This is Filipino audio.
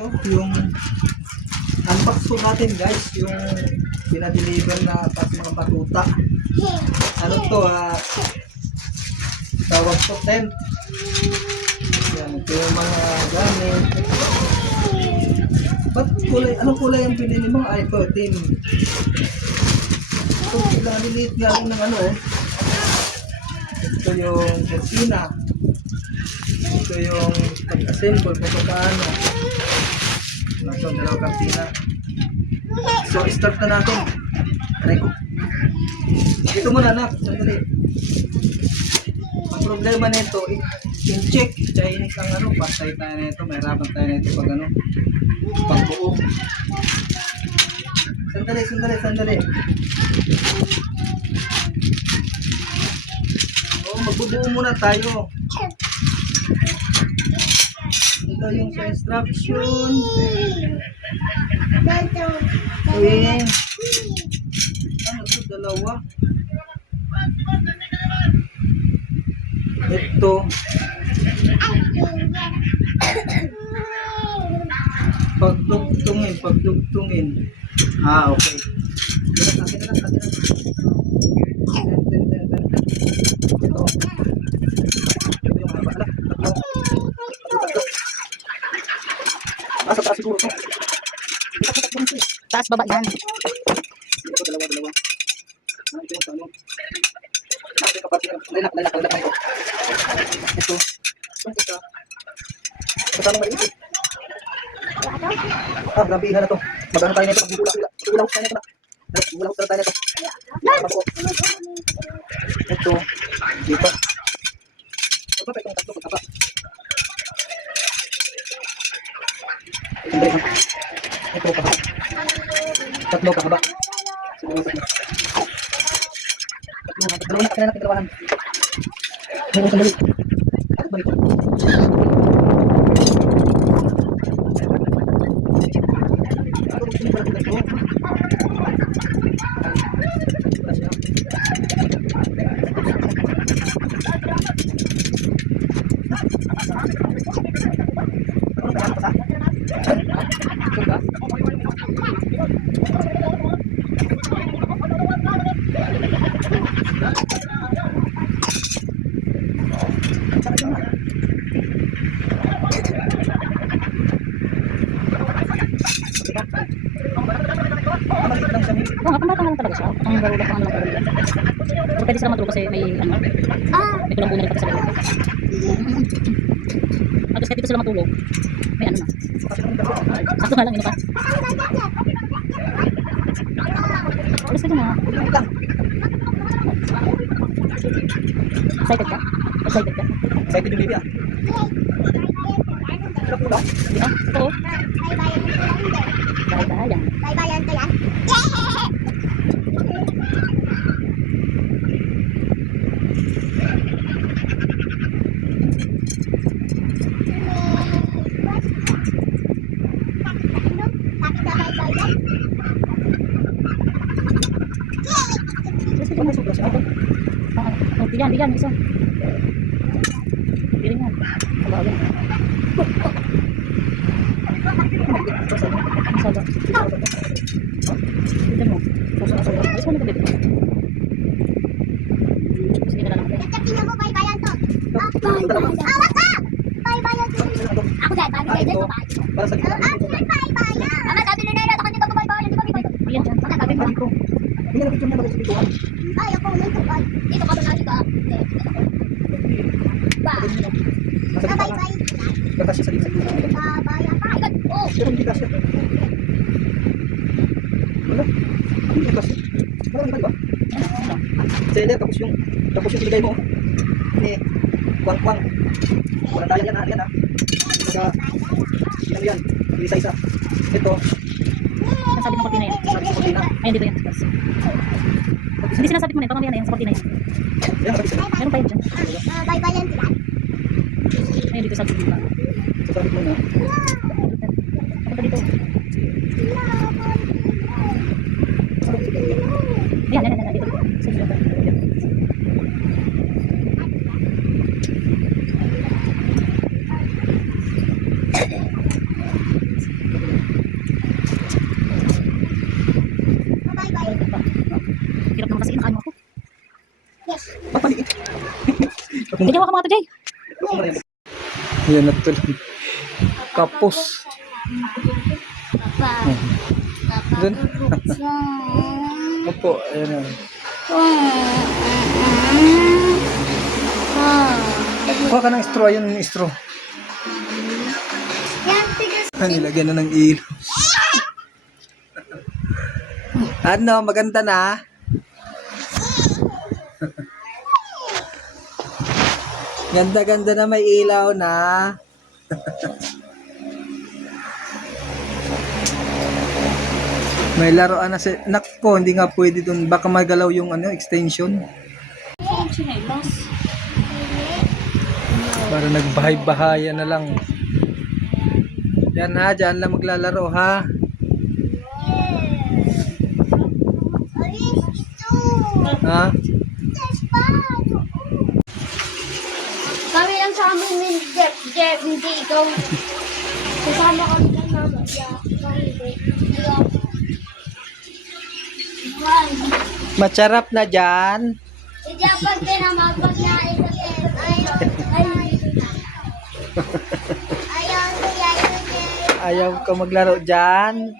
Yung unbox po natin guys, yung pinadeliver na mga batuta. Ano to, tawag po tent. Yan, ito yung mga gamit. Ba't kulay, anong kulay ang pinili mo? Ay, ito, team. Ito, naliliit nga rin ng ano Ito yung cortina. Ito yung pag-assemble kung paano. Nasa dalawang cortina. So, start na natin. Aray ko. Ito muna anak, sandali. Ang problema nito, in-check. Chinese ang patay tayo nito. Mahirapan tayo nito pag pagbuo. Sandali. Magbubuo muna tayo. Ito yung sa instruction. Tuwing. Ano ito? Dalawa. Ito. Pagdugtungin. Okay. Akin na. Ito. Nasa taas siguro ito. Taas baba yan. Ito, dalawa. Ito yung salong. Ito yung kapatid. Lalak na ito. Ito. Kasama maliit. Gabihan na ito. Magano tayo nito. Ulaw tayo nito. Ulaw tayo nito. Ito. Dito. Ito pa itong tatlo. Pagkaba. Ito kahaba. Tatlo kahaba. Dalawa na natin dalawahan. Ngayon sandali. Balik. Pambata lang talaga siya. Ang barulak lang talaga. So, pwede sila matulog kasi may may kulang na pati sa loob. At kasi dito sila matulog. May na. Sakto nga lang ino pa. Alis ka dyan Excited ka? Excited yung baby Ito. Bye-bye. Bye-bye ka yan. Bigyan isa. Piring yan. Kabagan. Masala. Tignan mo. Masala. Ayos mo na bebe. Sige na lang. Tingnan mo, bye-bye to. Awak ka! Bye-bye to. Ako dyan, bye-bye dyan. Para sa kita. Bye-bye. Mama, sabi ni Nela, ako dito bye-bye. Di ba bye-bye? Iyan dyan. Sabi ko. Hindi na picture niya bago sa picture. Ay, ako nito. Dito ka ba na dito? Bye-bye. Kasi sa isa. Bye-bye. Oh. Pero hindi kasi. Wala. Hindi kasi. Wala ba? Seller tapos yung binigay mo. Ni kwang. Wala tayo yan ha. Saka yan. Isa. Ito. Sabi ng kortina yan. Ayun dito yan. Hindi sinasabit mo na yan. Pamamaya na yan sa kortina yan. Meron pa yun dyan. Bye-bye yan sila. Ayun dito sa dito. Sasabi mo na. Punta dito. Yan. Dito. Sa dito. Bigyan mo ako mga to, Jay. Yan na tuloy. Kapos. Papa. Dun. Papa. Opo, ayan na. Kuha ka ng straw, ayun yung straw. Yan, tigas. Nilagyan na ng ilo. Ano, maganda na? Ganda-ganda na, may ilaw na. May laruan na si... Nakpo, hindi nga pwede dun. Baka magalaw yung ano, extension. Chinelas. Para nagbahay-bahaya na lang. Yan ha, dyan lang maglalaro ha. Ha? Kami lang sa amin ni Jeff, hindi ikaw. Kasama kami lang naman. Macharap na dyan. Si Jeff pag tinamag pag nain sa ayaw. Ayaw ka maglaro dyan.